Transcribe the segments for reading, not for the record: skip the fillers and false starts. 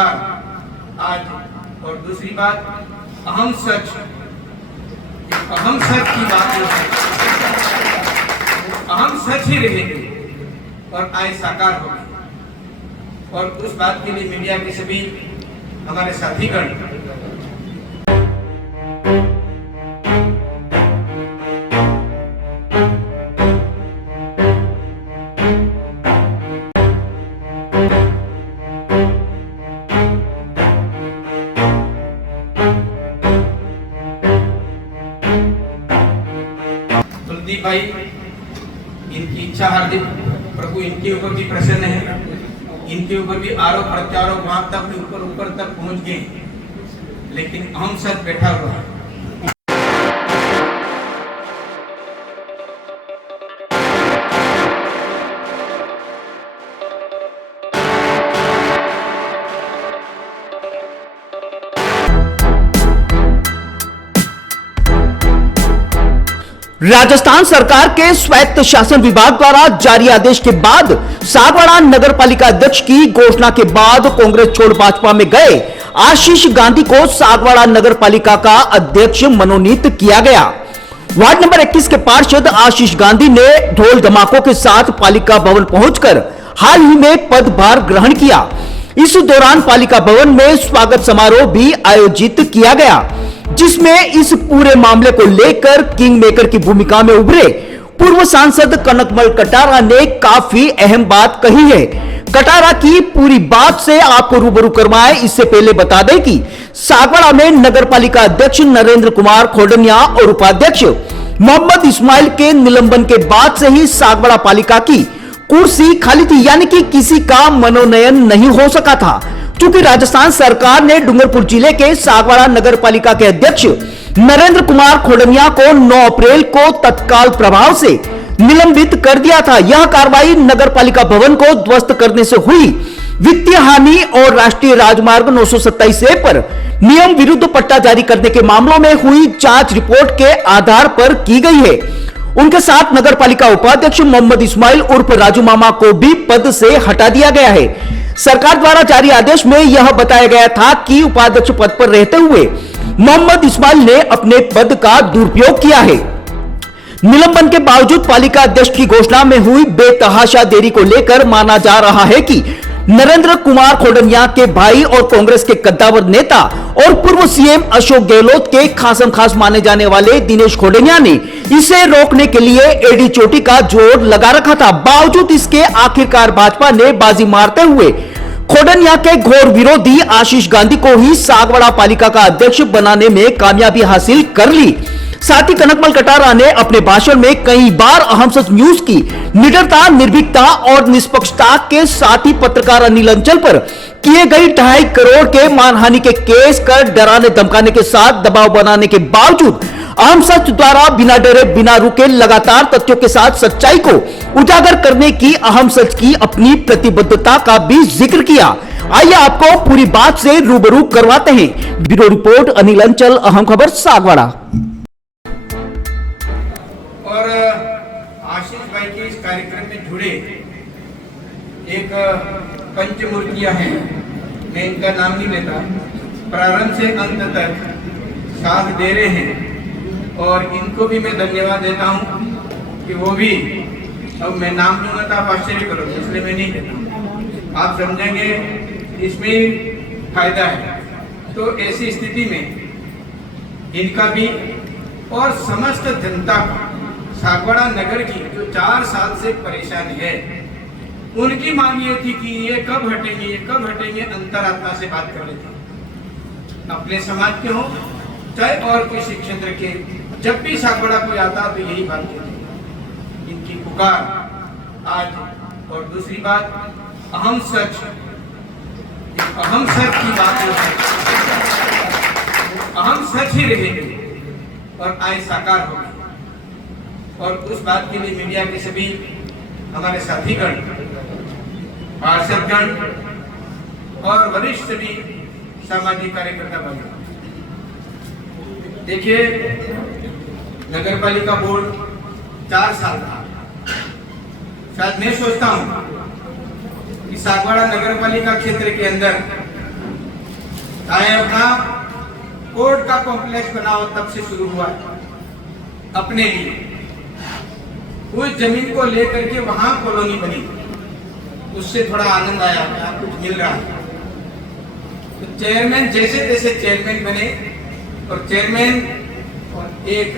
पुकार आज। और दूसरी बात, अहम सच की बात जो है अहम सच ही रहेगी और आय साकार होगी। और उस बात के लिए मीडिया के सभी हमारे साथीगण तुलदीप भाई, इनकी इच्छा हार्दिक प्रभु इनके ऊपर भी प्रसन्न है। इनके ऊपर भी आरोप प्रत्यारोप वहां तक ऊपर तक पहुंच गए, लेकिन अहम सच बैठा हुआ है। राजस्थान सरकार के स्वायत्त शासन विभाग द्वारा जारी आदेश के बाद सागवाड़ा नगर पालिका अध्यक्ष की घोषणा के बाद कांग्रेस छोड़ भाजपा में गए आशीष गांधी को सागवाड़ा नगर पालिका का अध्यक्ष मनोनीत किया गया। वार्ड नंबर 21 के पार्षद आशीष गांधी ने ढोल धमाकों के साथ पालिका भवन पहुंचकर हाल ही में पदभार ग्रहण किया। इस दौरान पालिका भवन में स्वागत समारोह भी आयोजित किया गया, जिसमें इस पूरे मामले को लेकर किंग मेकर की भूमिका में उभरे पूर्व सांसद कनकमल कटारा ने काफी अहम बात कही है। कटारा की पूरी बात से आपको रूबरू करवाएं, इससे पहले बता दें कि सागवाड़ा में नगर पालिका अध्यक्ष नरेंद्र कुमार खोडनिया और उपाध्यक्ष मोहम्मद इस्माइल के निलंबन के बाद से ही सागवाड़ा पालिका की कुर्सी खाली थी, यानी कि किसी का मनोनयन नहीं हो सका था। क्योंकि राजस्थान सरकार ने डूंगरपुर जिले के सागवाड़ा नगर पालिका के अध्यक्ष नरेंद्र कुमार खोडनिया को 9 अप्रैल को तत्काल प्रभाव से निलंबित कर दिया था। यह कार्रवाई नगर पालिका भवन को ध्वस्त करने से हुई वित्तीय हानि और राष्ट्रीय राजमार्ग 927 पर नियम विरुद्ध पट्टा जारी करने के मामलों में हुई जांच रिपोर्ट के आधार पर की गई है। उनके साथ नगर पालिका उपाध्यक्ष मोहम्मद इस्माइल उर्फ राजू मामा को भी पद से हटा दिया गया है। सरकार द्वारा जारी आदेश में यह बताया गया था कि उपाध्यक्ष पद पर रहते हुए मोहम्मद इस्माइल ने अपने पद का दुरुपयोग किया है। निलंबन के बावजूद पालिका अध्यक्ष की घोषणा में हुई बेतहाशा देरी को लेकर माना जा रहा है कि नरेंद्र कुमार खोडनिया के भाई और कांग्रेस के कद्दावर नेता और पूर्व सीएम अशोक गहलोत के खासम खास माने जाने वाले दिनेश खोडनिया ने इसे रोकने के लिए एडी चोटी का जोर लगा रखा था। बावजूद इसके आखिरकार भाजपा ने बाजी मारते हुए खोडनिया के घोर विरोधी आशीष गांधी को ही सागवाड़ा पालिका का अध्यक्ष बनाने में कामयाबी हासिल कर ली। साथ ही कनकमल कटारा ने अपने भाषण में कई बार अहम सच न्यूज की निडरता, निर्भीकता और निष्पक्षता के साथ ही पत्रकार अनिल अंचल पर किए गए 2.5 करोड़ के मानहानि के केस कर डराने धमकाने के साथ दबाव बनाने के बावजूद अहम सच द्वारा बिना डरे बिना रुके लगातार तथ्यों के साथ सच्चाई को उजागर करने की अहम सच की अपनी प्रतिबद्धता का भी जिक्र किया। आइए आपको पूरी बात से रूबरू करवाते हैं। ब्यूरो रिपोर्ट अनिल अंचल, अहम खबर सागवाड़ा। और आशीष भाई के इस कार्यक्रम में जुड़े एक पंचमूर्तियां हैं, मैं इनका नाम नहीं लेता, प्रारंभ से अंत तक साथ दे रहे हैं और इनको भी मैं धन्यवाद देता हूं कि वो भी, अब मैं नाम लूंगा तो आप आश्चर्य करोगे, इसलिए मैं नहीं देता, आप समझेंगे इसमें फायदा है। तो ऐसी स्थिति में इनका भी और समस्त जनता का, सागवाड़ा नगर की जो 4 साल से परेशानी है, उनकी मांग ये थी कि ये कब हटेंगे, अंतरात्मा से बात कर रहे थे। अपने समाज के हो चाहे और किसी क्षेत्र के, जब भी सागवाड़ा कोई आता तो यही बात कहते, इनकी पुकार आज। और दूसरी बात, अहम सच की बात जो है अहम सच ही रहेगी और आय साकार होगी। और उस बात के लिए मीडिया के सभी हमारे साथीगण, पार्षदगण और वरिष्ठ सभी सामाजिक कार्यकर्ता बने। देखिए, नगर पालिका बोर्ड 4 साल था। शायद मैं सोचता हूं कि सागवाड़ा नगर पालिका क्षेत्र के अंदर चाहे अपना कोर्ट का कॉम्प्लेक्स बना हो तब से शुरू हुआ है अपने लिए। उस जमीन को लेकर के वहां कॉलोनी बनी, उससे थोड़ा आनंद आया, क्या कुछ मिल रहा है। तो चेयरमैन जैसे तैसे चेयरमैन बने और चेयरमैन और एक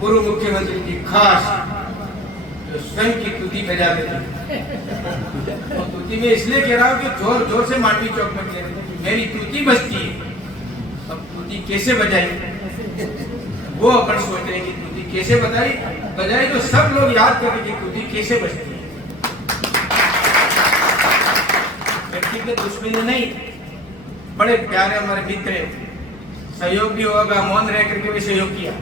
पूर्व मुख्यमंत्री की खास जो स्वयं की तुती बजा देती। तो तुती में इसलिए कह रहा हूँ कि जोर जोर से माटी चौक में कह रहे थे मेरी तुती बजती है। अब तुती कैसे बजाई वो अपन सोच रहे हैं कि तुती कैसे बजाई तो सब लोग याद करें कि तुती कैसे बजती है। व्यक्तिगत दुश्मनी नहीं, बड़े प्यारे हमारे मित्र, सहयोग भी होगा, मौन रह करके भी सहयोग किया।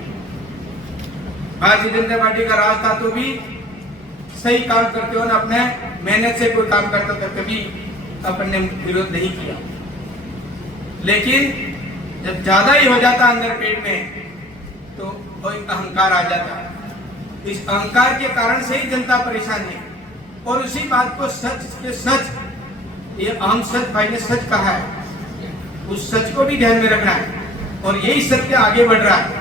भारतीय जनता पार्टी का राज था तो भी सही काम करते हो ना, अपने मेहनत से कोई काम करता था, कभी अपन ने विरोध नहीं किया। लेकिन जब ज्यादा ही हो जाता अंदर पेट में तो कोई अहंकार आ जाता है। इस अहंकार के कारण से ही जनता परेशान है। और उसी बात को सच के सच, ये अहम सच भाई ने सच कहा है, उस सच को भी ध्यान में रखना है और यही सत्य आगे बढ़ रहा है।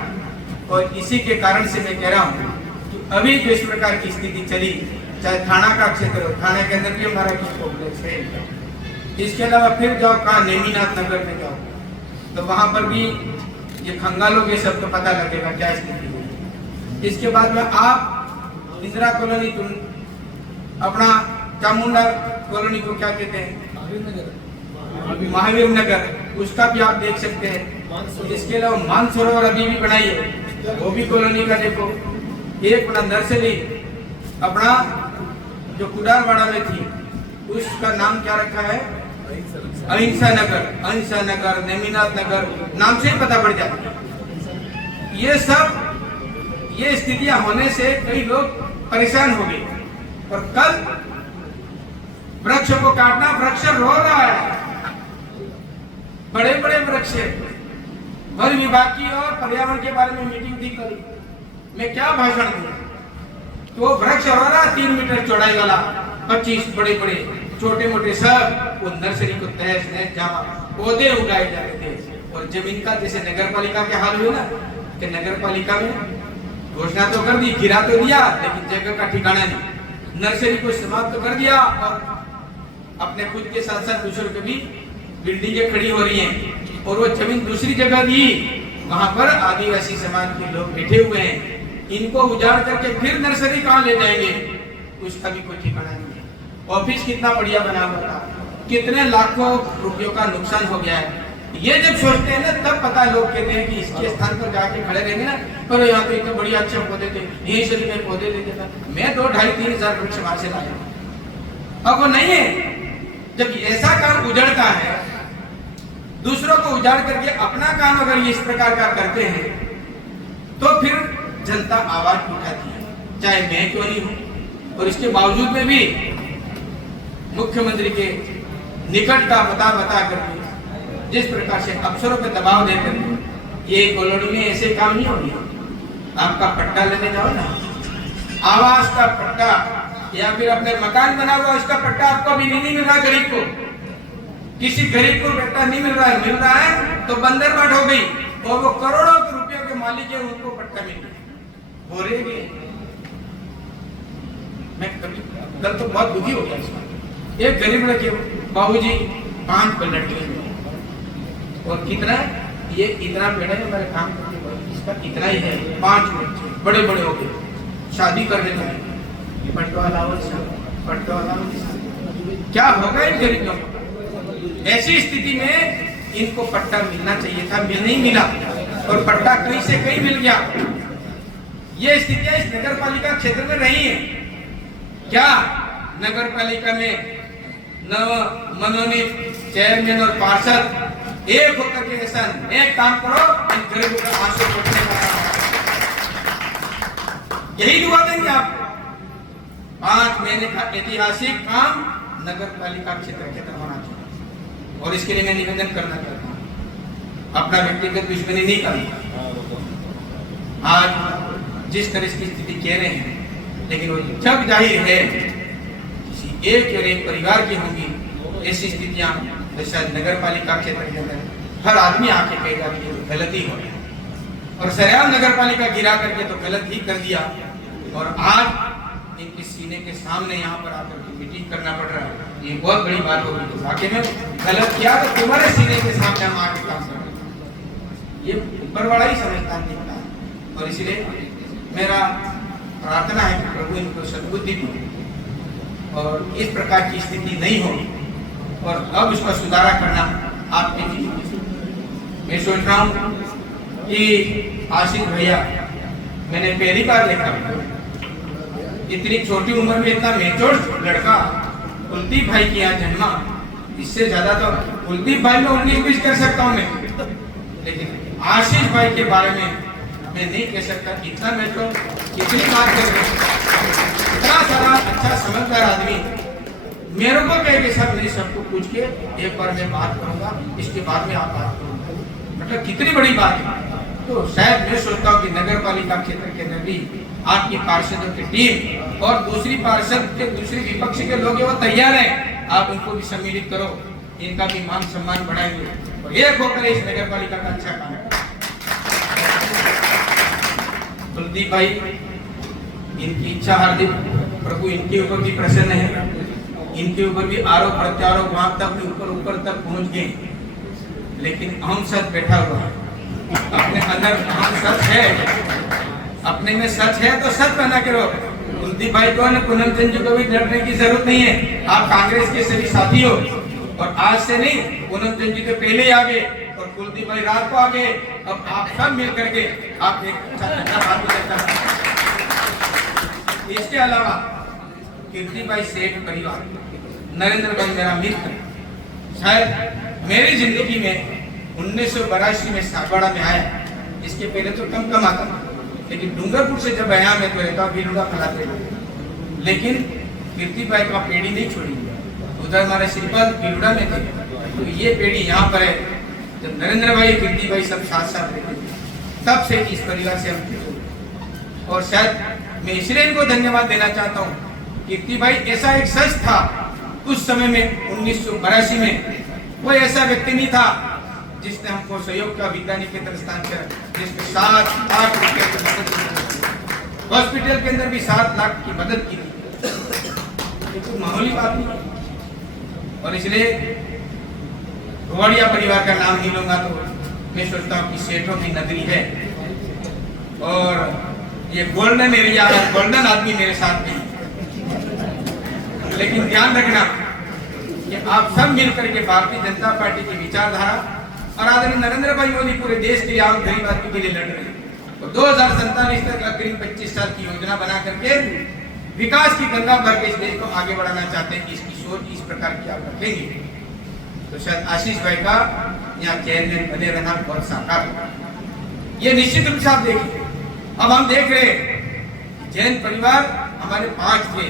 और इसी के कारण से मैं कह रहा हूँ कि अभी जो इस प्रकार की स्थिति चली, चाहे थाना का क्षेत्र हो, थाने के अंदर भी हमारा कुछ कॉम्प्लेक्स है, इसके अलावा फिर जाओ कहाँ नेमीनाथ नगर में जाओ तो वहां पर भी ये खंगालोगे सब तो पता लगेगा क्या स्थिति हुई। इसके बाद में आप इंदिरा कॉलोनी, तुम अपना चामुंडा कॉलोनी को क्या कहते हैं, महावीर नगर, उसका भी आप देख सकते हैं। इसके अलावा मानसरोवर अभी भी बनाई है, वो भी कॉलोनी का देखो। एक अपना नर्सरी अपना जो कुडारवाड़ा में थी उसका नाम क्या रखा है, अहिंसा नगर, नेमीनाथ नगर, नाम से ही पता पड़ जाता है। ये स्थितियां होने से कई लोग परेशान हो गए। और कल वृक्ष को काटना, वृक्ष रो रहा है, बड़े बड़े वृक्ष, वन विभाग की और पर्यावरण के बारे में मीटिंग थी कल, मैं क्या भाषण दूं। तो वृक्ष रो रहा 3 मीटर चौड़ाई वाला, 25 बड़े बड़े छोटे मोटे सब, वो नर्सरी को तहस नहस जहाँ पौधे उगाए जा रहे थे। और जमीन का जैसे नगर पालिका के हाल हुए ना, कि नगर पालिका में घोषणा तो कर दी, गिरा तो दिया, लेकिन जगह का ठिकाना नहीं, नर्सरी को समाप्त तो कर दिया और अपने खुद के साथ साथ दूसरों को भी बिल्डिंगें खड़ी हो रही हैं। और वो जमीन दूसरी जगह दी, वहां पर आदिवासी समाज के लोग बैठे हुए हैं, इनको उजाड़ करके फिर नर्सरी कहाँ ले जाएंगे, उसका भी कोई ठिकाना नहीं है। ऑफिस कितना बढ़िया बना हुआ था, कितने लाखों रुपयों का नुकसान हो गया है। ये जब सोचते हैं ना तब पता है, लोग कहते हैं कि इसके स्थान पर जाके खड़े रहेंगे ना, पर यहाँ तो इतने बढ़िया अच्छे पौधे थे, यही शरीर में पौधे देते था, मैं 2-2.5-3 हजार वृक्ष वहां से लाया। अब वो नहीं है। जब ऐसा काम उजड़ता है, दूसरों को उजाड़ करके अपना काम अगर ये इस प्रकार का करते हैं तो फिर जनता आवाज उठाती है, चाहे मैं क्यों नहीं हूं। और इसके बावजूद में भी मुख्यमंत्री के निकट का बता करके जिस प्रकार से अफसरों पे दबाव देकर ये कॉलोनी में ऐसे काम नहीं होंगे। आपका पट्टा लेने जाओ ना, आवास का पट्टा या फिर अपने मकान बना हुआ उसका पट्टा आपको अभी नहीं मिल रहा, गरीब को, किसी गरीब को पट्टा नहीं मिल रहा है तो बंदरबाट हो गई और वो करोड़ों के रुपयों के मालिक है, उनको पट्टा मिल गया। हो रहे मैं कल तो बहुत दुखी हो गया इस बात। एक गरीब लड़के बाबूजी 5 लड़के और कितना ये इतना पेड़ है, मेरे काम करते इसका इतना ही है, 5 बड़े बड़े हो गए, शादी कर देते हैं, क्या होगा इन गरीबों को। ऐसी स्थिति में इनको पट्टा मिलना चाहिए था, नहीं मिला और पट्टा कहीं से कहीं मिल गया। ये स्थितियां इस नगर पालिका क्षेत्र में रही है। क्या नगर पालिका में नव मनोनीत चेयरमैन और पार्षद एक होकर के ऐसा नेक काम करो, इन गरीबों का आंसू पोंछने का यही दुआ देंगे आपको। 5 महीने का ऐतिहासिक काम नगर पालिका क्षेत्र के अंदर होना चाहिए और इसके लिए मैं निवेदन करना चाहता हूँ, अपना व्यक्तिगत दुश्मनी नहीं करना। आज जिस तरह की स्थिति कह रहे हैं, लेकिन वो जग जाहिर है किसी एक या एक परिवार की होंगी, ऐसी स्थितियां तो शायद नगर पालिका क्षेत्र के अंदर हर आदमी आके कहेगा कि ये गलती हो गई और सरेआम नगर पालिका गिरा करके तो गलत ही कर दिया और आज इनके सीने के सामने यहाँ पर आकर के मीटिंग करना पड़ रहा है। ये बहुत बड़ी बात होगी। तो वाकई में गलत किया तो तुम्हारे सीने के सामने हम आके काम कर रहे हैं। ये ऊपर वाला ही समझदार दिखता है और इसलिए मेरा प्रार्थना है कि प्रभु इनको सद्बुद्धि दी और इस प्रकार की स्थिति नहीं हो और अब उसका सुधारा करना आपकी जिम्मेदारी। मैं सोच रहा हूँ कि आशीष भैया मैंने पहली बार देखा, इतनी छोटी उम्र में इतना मेच्योर लड़का कुलदीप भाई की यहाँ जन्मा। इससे ज्यादा तो कुलदीप भाई में 19-20 कर सकता हूँ मैं, लेकिन आशीष भाई के बारे में मैं नहीं कह सकता। इतना मेच्योर, कितनी बात कर रहे, इतना सारा अच्छा समझदार आदमी मेरे को कहे कि सब नहीं, सबको पूछ के एक बार मैं बात करूंगा, इसके बाद में आप बात करूंगा, मतलब कितनी बड़ी बात है। तो शायद मैं सोचता हूँ कि नगर पालिका क्षेत्र के अंदर भी आपकी पार्षदों की टीम और दूसरी पार्षद के दूसरी विपक्ष के लोग वो तैयार हैं, आप उनको भी सम्मिलित करो, इनका भी मान सम्मान बढ़ाएंगे और एक होकर इस नगर पालिका का अच्छा काम है। कुलदीप भाई, इनकी इच्छा हार्दिक प्रभु इनके ऊपर भी प्रसन्न है, इनके ऊपर भी आरोप प्रत्यारोप वहां तक ऊपर तक पहुंच गए, लेकिन हम सच बैठा हुआ है अपने अंदर। हम सच है, अपने में सच है तो सच बना के रहो। कुलदीप भाई को पूनम चंद जी को भी डरने की जरूरत नहीं है। आप कांग्रेस के सभी साथी हो और आज से नहीं, पूनम चंद जी तो पहले ही आ गए और कुलदीप भाई रात को आ गए। अब आप सब मिल करके आप एक इसके अलावा कीर्ति भाई सेठ परिवार, नरेंद्र भाई मेरा मित्र, शायद मेरी जिंदगी में 1982 में सागवाड़ा में आया, इसके पहले तो कम आता था, लेकिन डूंगरपुर से जब आया मैं तो रहता बिरुड़ा फैलाते, लेकिन कीर्ति भाई का पेड़ी नहीं छोड़ी। उधर हमारे श्रीपाद बिरुड़ा में थे, तो ये पेड़ी यहाँ पर है। जब नरेंद्र भाई कीर्ति भाई सब साथ साथ रहते थे, तब से इस परिवार से हम, और शायद मैं इसलिए इनको धन्यवाद देना चाहता हूँ। कीर्ति भाई ऐसा एक सच था उस समय में 1982 में, कोई ऐसा व्यक्ति नहीं था जिसने हमको सहयोग का विद्या निकेतन स्थान पर, जिसमें 7 लाख रुपए की मदद की, हॉस्पिटल के अंदर भी 7 लाख की मदद की थी। ये कोई मामूली बात नहीं, और इसलिए रोवाड़िया परिवार का नाम नहीं लूंगा तो मैं सोचता हूँ कि सेठों की नगरी है और ये गोल्डन एरिया है, गोल्डन आदमी मेरे साथ में। लेकिन ध्यान रखना कि आप सब मिलकर के भारतीय जनता पार्टी की विचारधारा और आदरणीय नरेंद्र भाई मोदी पूरे देश के आम गरीब आदमी के लिए लड़ रहे हैं और 2047 तक अग्रिम 25 साल की योजना बना करके विकास की गंगा भर के इस देश को आगे बढ़ाना चाहते हैं। इसकी सोच इस प्रकार की आप रखेंगे तो शायद आशीष भाई का यहाँ चेयरमैन बने रहना बहुत साकार होगा। ये निश्चित रूप से आप देखिए। अब हम देख रहे जैन परिवार हमारे 5 थे,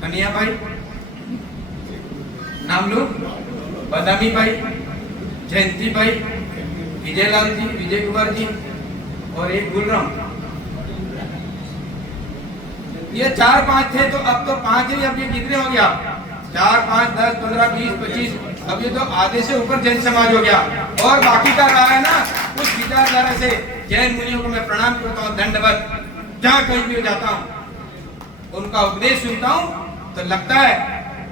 कन्हैया भाई, नामलू, बदामी भाई, जयंती भाई, विजयलाल जी, विजय कुमार जी और एक गुलराम। ये 4-5 थे, तो अब तो 5 ही, अब ये कितने हो गया? 4, 5, 10, 15, 20, 25, अब ये तो आधे से ऊपर जैन समाज हो गया और बाकी का रहा है ना उस विचारधारा से। जैन मुनियों को मैं प्रणाम करता हूँ, दंडवत, जहाँ कहीं भी जाता हूँ उनका उपदेश सुनता हूँ तो लगता है,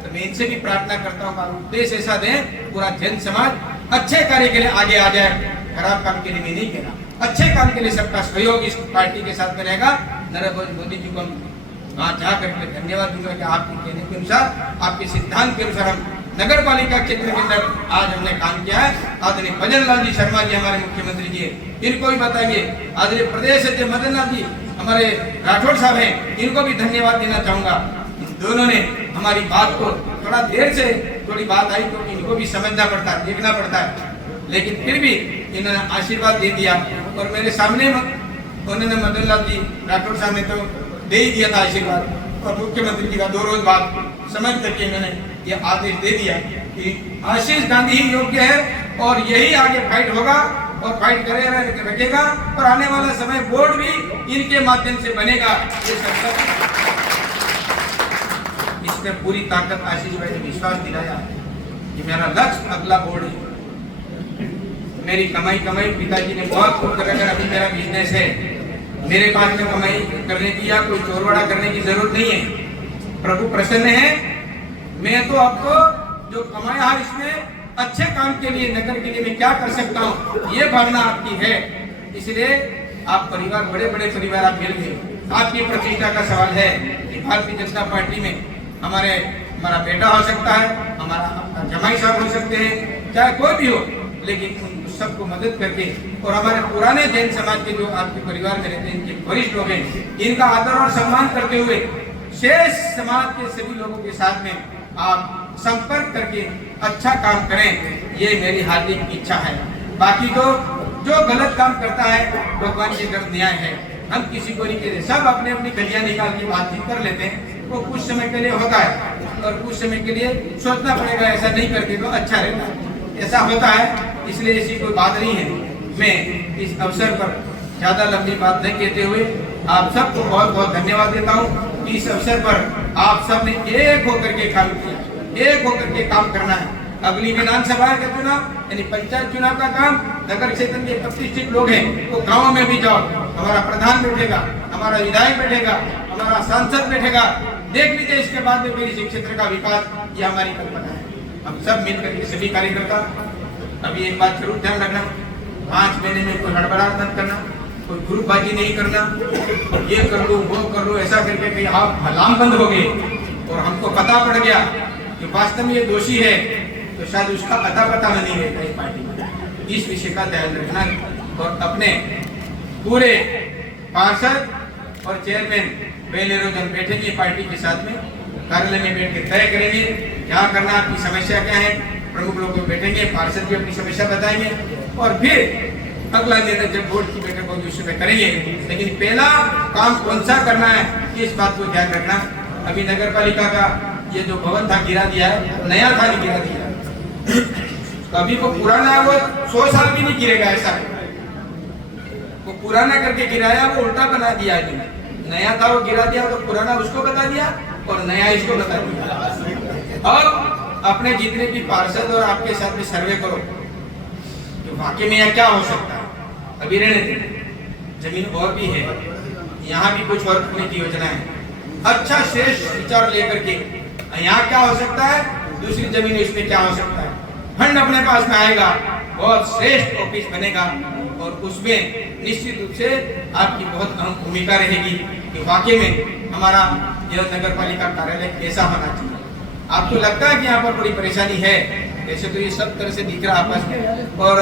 तो मैं इनसे भी प्रार्थना करता हूँ उपदेश ऐसा दें पूरा जैन समाज अच्छे कार्य के लिए आगे आ जाए। खराब काम के लिए मैं नहीं कह रहा, अच्छे काम के लिए सबका सहयोग इस पार्टी के साथ में रहेगा। नरेंद्र मोदी जी को हम वहाँ जा करके धन्यवाद दूंगा कि आपके कहने के अनुसार, आपके सिद्धांत के अनुसार हम नगर पालिका क्षेत्र के अंदर आज हमने काम किया है। आदरणीय भजन लाल जी शर्मा जी हमारे मुख्यमंत्री जी, इनको भी बताएंगे। आदरणीय प्रदेश अध्यक्ष मदन लाल जी हमारे राठौड़ साहब हैं, इनको भी धन्यवाद देना चाहूंगा। इन दोनों ने हमारी बात को थोड़ा देर से थोड़ी बात आई तो इनको भी समझना पड़ता है, देखना पड़ता है, लेकिन फिर भी इन्होंने आशीर्वाद दे दिया और मेरे सामने उन्होंने मदन लाल जी राठौड़ साहब ने तो दे ही दिया था आशीर्वाद और मुख्यमंत्री जी का 2 रोज बाद समझ करके मैंने ये आदेश दे दिया कि आशीष गांधी ही योग्य है और यही आगे फाइट होगा और फाइट करे रखेगा और आने वाला समय बोर्ड भी इनके माध्यम से बनेगा। ये इसमें पूरी ताकत आशीष भाई ने विश्वास दिलाया कि मेरा लक्ष्य अगला बोर्ड है। मेरी कमाई पिताजी ने बहुत खूब कर अभी मेरा बिजनेस है, मेरे पास में कमाई करने की या कोई चोरवाड़ा करने की जरूरत नहीं है। प्रभु प्रसन्न है। मैं तो आपको जो कमाया है इसमें अच्छे काम के लिए, नगर के लिए मैं क्या कर सकता हूँ, ये भावना आपकी है। इसलिए आप परिवार, बड़े बड़े परिवार आप मिल गए। आपकी प्रतिष्ठा का सवाल है कि भारतीय जनता पार्टी में हमारा बेटा हो सकता है, हमारा जमाई साहब हो सकते हैं, चाहे कोई भी हो, लेकिन उन सबको मदद करके और हमारे पुराने जैन समाज के जो आपके परिवार में रहते हैं, इनके वरिष्ठ लोग हैं, इनका आदर और सम्मान करते हुए शेष समाज के सभी लोगों के साथ में आप संपर्क करके अच्छा काम करें, ये मेरी हार्दिक इच्छा है। बाकी तो जो गलत काम करता है भगवान के घर न्याय है, हम किसी को नहीं कहते, सब अपने अपनी गलियां निकाल के बातचीत कर लेते हैं। वो कुछ समय के लिए होता है और कुछ समय के लिए सोचना पड़ेगा, ऐसा नहीं करते तो अच्छा रहता है, ऐसा होता है। इसलिए ऐसी कोई बात नहीं है। मैं इस अवसर पर ज्यादा लंबी बात नहीं कहते हुए आप सबको बहुत बहुत धन्यवाद देता हूँ कि इस अवसर पर आप सब ने एक होकर के काम किया, एक होकर के काम करना है। अगली विधानसभा का चुनाव यानी पंचायत चुनाव का काम, नगर क्षेत्र के प्रतिष्ठित लोग हैं तो गाँव में भी जाओ, हमारा प्रधान बैठेगा, हमारा विधायक बैठेगा, हमारा सांसद बैठेगा, देख लीजिए इसके बाद में मेरी क्षेत्र का विकास, ये हमारी कल्पना है। हम सब मिलकर के सभी कार्यकर्ता, अभी एक बात जरूर ध्यान रखना, 5 महीने में कोई हड़बड़ाहट मत करना, कोई ग्रुपबाजी नहीं करना, ये कर लो वो कर लो ऐसा करके कहीं आप हलाम बंद हो गए और हमको पता पड़ गया कि वास्तव में ये दोषी है, तो शायद उसका पता नहीं रहता इस पार्टी में। इस विषय का ध्यान रखना और अपने पूरे पार्षद और चेयरमैन पहले रोज हम बैठेंगे पार्टी के साथ में, कार्यालय में बैठ के तय करेंगे क्या करना, आपकी समस्या क्या है, प्रमुख लोग बैठेंगे, पार्षद भी अपनी समस्या बताएंगे और फिर अगला निर्णय जब बोर्ड की बैठक होगी उस समय करेंगे। लेकिन पहला काम कौन सा करना है इस बात को ध्यान रखना। अभी नगर पालिका का ये जो भवन था गिरा दिया है, नया था नहीं गिरा दिया, अभी वो पुराना है, वो 100 साल भी नहीं गिरेगा ऐसा है। वो पुराना करके गिराया, वो उल्टा बना दिया है। नया था वो गिरा दिया तो पुराना उसको बता दिया और नया इसको बता दिया। और अपने जितने भी पार्षद और आपके साथ में सर्वे करो तो वाकई में यहाँ क्या हो सकता है। अभी रहने दें, जमीन और भी है, यहाँ भी कुछ और करने की योजना है। अच्छा श्रेष्ठ विचार लेकर के यहाँ क्या हो सकता है, दूसरी जमीन इसमें क्या हो सकता है, फंड अपने पास में आएगा, बहुत श्रेष्ठ ऑफिस बनेगा और उसमें निश्चित रूप से आपकी बहुत अहम भूमिका रहेगी कि वाकई में हमारा यह नगर पालिका कार्यालय कैसा होना चाहिए। आपको लगता है कि यहाँ पर बड़ी परेशानी है, ऐसे तो ये सब तरह से दिख रहा आपस में और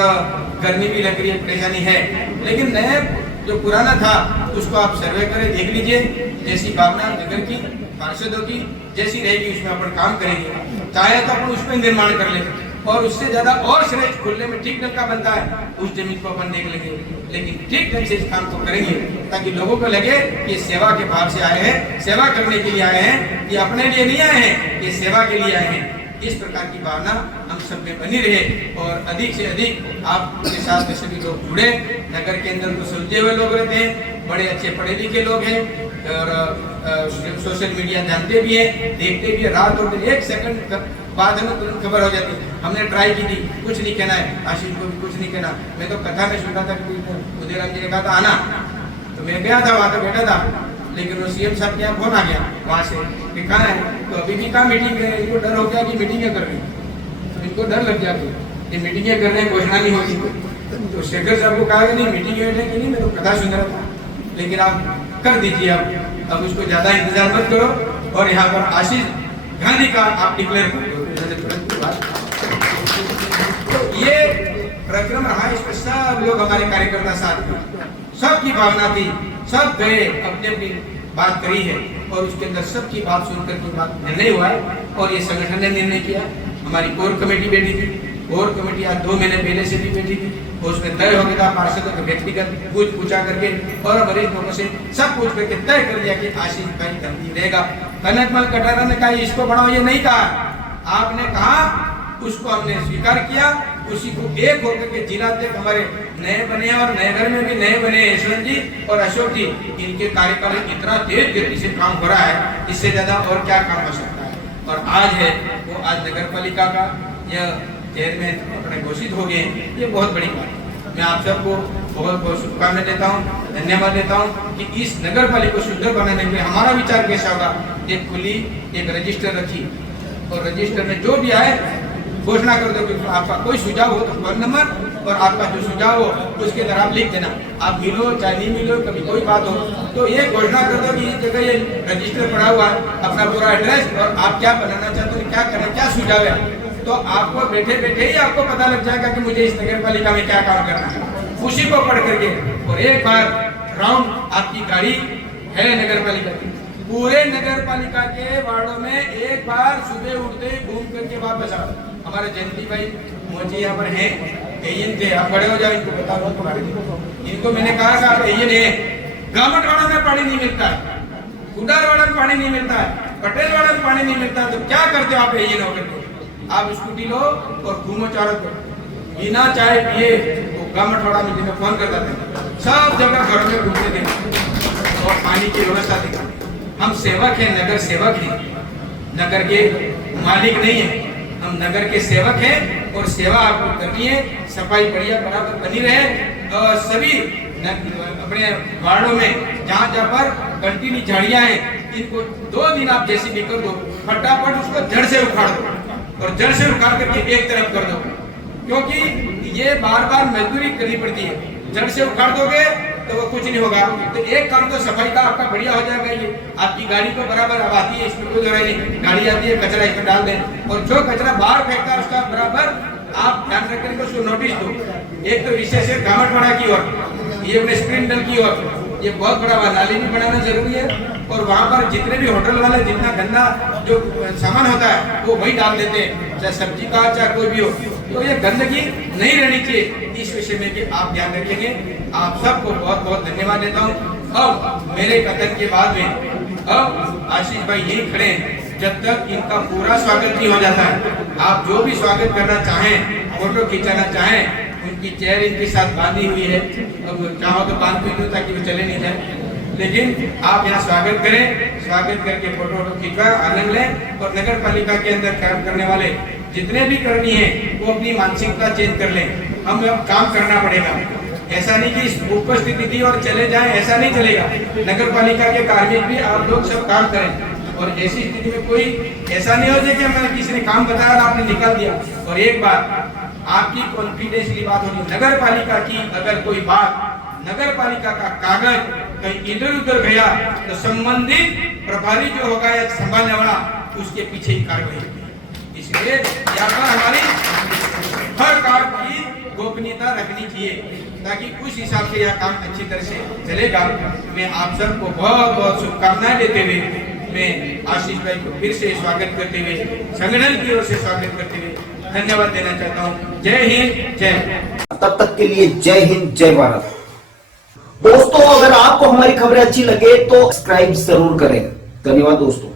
गर्मी भी लग रही है, परेशानी है, लेकिन नए जो पुराना था उसको आप सर्वे करें, देख लीजिए जैसी भावना नगर की पार्षदों की जैसी रहेगी उसमें अपन काम करेंगे। चाहे तो अपन उसमें निर्माण कर लेंगे और उससे ज्यादा और श्रेष्ठ खुलने में ठीक ढंग का बनता है उस जमीन को अपन देख लेंगे, लेकिन ठीक ढंग से इस काम को करेंगे ताकि लोगों को लगे कि सेवा के भाव से आए हैं, सेवा करने के लिए आए हैं, ये अपने लिए नहीं आए हैं, ये सेवा के लिए आए हैं। इस प्रकार की भावना हम सब में बनी रहे और अधिक से अधिक आपके साथ में सभी लोग जुड़े। नगर के अंदर तो सुलझे हुए लोग रहते हैं, बड़े अच्छे पढ़े लिखे लोग हैं और सोशल मीडिया जानते भी हैं, देखते भी है, रात और दिन 1 सेकंड बाद हमें तुरंत खबर हो जाती है। हमने ट्राई की थी, कुछ नहीं कहना है, आशीष को भी कुछ नहीं कहना। मैं तो कथा में सुन रहा था कि उदयराम जी ने कहा था आना, तो मैं गया था, वहाँ तो बैठा था, लेकिन वो सीएम साहब के यहाँ फोन आ गया वहाँ से कि कहाँ है, तो अभी भी कहाँ मीटिंग है, इनको डर हो गया कि मीटिंगें कर रही हैं, तो इनको डर लग जाती है, ये मीटिंगें कर रहे हैं, घोषणा नहीं होगी। तो शेखर साहब को कहा कि नहीं मीटिंगें की नहीं, मैं तो कथा सुन रहा था, लेकिन आप कर दीजिए, अब उसको ज्यादा इंतजार मत करो और यहाँ पर आशीष गांधी का आप डिक्लेयर कर दो। तो ये कार्यक्रम रहा, इसमें सब लोग हमारे कार्यकर्ता साथ में, सबकी भावना थी, सब गए अपने अपनी बात करी है और उसके अंदर सबकी बात सुनकर के बात निर्णय हुआ है और ये संगठन ने निर्णय किया। हमारी कोर कमेटी बैठी थी, कोर कमेटी आज 2 महीने पहले से भी बैठी थी और उसमें तय हो गया था, पार्षदों को व्यक्तिगत पूछा करके और वरिष्ठ लोगों से सब पूछ करके तय कर दिया कि आशीष भाई धमकी रहेगा। कनकमल कटारा ने कहा इसको बढ़ाओ, ये नहीं कहा, आपने कहा उसको हमने स्वीकार किया, उसी को एक होकर के जिला तक हमारे नए बने और नगर में भी नए बने यशवंत जी और अशोक जी, इनके कार्यकाल में इतना तेज गति से काम हो रहा है, इससे ज्यादा और क्या काम हो सकता है। और आज है वो आज नगर पालिका का यह चेयरमैन अपने घोषित हो गए, ये बहुत बड़ी बात है। मैं आप सबको बहुत बहुत शुभकामनाएं देता हूँ, धन्यवाद देता हूँ कि इस नगर पालिका को सुंदर बनाने के लिए हमारा विचार कैसा होगा, एक खुली एक रजिस्टर रखी और रजिस्टर में जो भी आए घोषणा कर दो कि आपका कोई सुझाव हो तो फोन नंबर और आपका जो सुझाव हो उसके अंदर आप लिख देना। आप मिलो चाहे नहीं मिलो, कभी कोई बात हो तो ये घोषणा कर दो कि इस जगह ये रजिस्टर पड़ा हुआ है, अपना पूरा एड्रेस और आप क्या बनाना चाहते हो, क्या करना, क्या सुझाव है, तो आपको बैठे बैठे ही आपको पता लग जाएगा कि मुझे इस नगर पालिका में क्या काम करना है। उसी को पढ़ करके और एक बार राउंड आपकी गाड़ी है नगर पालिका की, पूरे नगर पालिका के वार्डों में एक बार सुबह उठते घूम करके वापस आओ। हमारे जयंती भाई मोची यहाँ पर हैं, एयन थे, आप बड़े हो जाओ, इनको बताओ। इनको मैंने कहा कि आप एयन है, गामटवाड़ा में पानी नहीं मिलता है, कुडारवाड़ा में पानी नहीं मिलता है, पटेलवाड़ा में पानी नहीं मिलता है, तो क्या करते हो आप एयन होकर के? आप स्कूटी लो और घूमो चारों तरफ, बिना चाय पिए वो गामटवाड़ा में जिन्हें फोन कर देते सब जगह घर में घूमते थे और पानी की व्यवस्था दिखाते। हम सेवक हैं, नगर सेवक हैं, नगर के मालिक नहीं है, हम नगर के सेवक हैं और सेवा आपको करनी है। सफाई बढ़िया बराबर बनी रहे और सभी अपने वार्डों में जहाँ जहाँ पर कंटिन्यू झाड़ियाँ हैं इनको 2 दिन आप जैसी भी कर दो, फटाफट उसको जड़ से उखाड़ दो और जड़ से उखाड़ करके एक तरफ कर दो, क्योंकि ये बार बार मजदूरी करनी पड़ती है। जड़ से उखाड़ दोगे तो वो कुछ नहीं होगा। तो एक काम तो सफाई का आपका बढ़िया हो जाएगा। ये आपकी गाड़ी को बराबर अब आती है, इसमें कोई दोहराई नहीं, गाड़ी आती है, कचरा इसमें डाल दें और जो कचरा बाहर फेंकता है उसका बराबर आप ध्यान रख करके उसको नोटिस दो। एक तो विशेष है गामटवाड़ा की ओर, ये अपने स्प्रिंगडल की ओर, ये बहुत बड़ा नाली भी बनाना जरूरी है और वहाँ पर जितने भी होटल वाले जितना गंदा जो सामान होता है वो वही डाल देते हैं, चाहे सब्जी का चाहे कोई भी हो, तो ये गंदगी नहीं रहनी चाहिए। इस विषय में कि आप ध्यान रखेंगे। आप सबको बहुत बहुत धन्यवाद देता हूँ। अब मेरे कथन के बाद में अब आशीष भाई यही खड़े हैं, जब तक इनका पूरा स्वागत नहीं हो जाता है। आप जो भी स्वागत करना चाहें, फोटो खिंचाना चाहें, उनकी चेयर इनके साथ बांधी हुई है, अब चाहो तो बांध भी दो ताकि वो चले नहीं जाए, लेकिन आप यहाँ स्वागत करें, स्वागत करके फोटो खिंचवा आनंद लें और नगर पालिका के अंदर काम करने वाले जितने भी कर्मी हैं वो अपनी मानसिकता चेंज कर लें। हमें अब काम करना पड़ेगा, ऐसा नहीं कि इस उपस्थिति थी और चले जाएं, ऐसा नहीं चलेगा। नगर पालिका के कार्मिक भी आप लोग सब काम करें और ऐसी स्थिति में कोई ऐसा नहीं हो जाए कि हमें किसी ने काम बताया और आपने निकाल दिया। और एक बात आपकी कॉन्फिडेंस की बात होगी, नगर पालिका की अगर कोई बात नगर पालिका का कागज कहीं इधर उधर गया तो संबंधित प्रभारी जो होगा या संभालने वाला उसके पीछे ही कार्रवाई होगी। इसलिए यहाँ पर हमारी हर कार्य की गोपनीयता रखनी चाहिए ताकि उस हिसाब से यह काम अच्छी तरह से चलेगा। मैं आप सबको बहुत बहुत शुभकामनाएं देते हुए मैं आशीष भाई को फिर से स्वागत करते हुए संगठन की ओर से स्वागत करते हुए धन्यवाद देना चाहता हूँ। जय हिंद, जय भारत। तब तक के लिए जय हिंद, जय भारत। दोस्तों, अगर आपको हमारी खबरें अच्छी लगे तो सब्सक्राइब जरूर करें। धन्यवाद दोस्तों।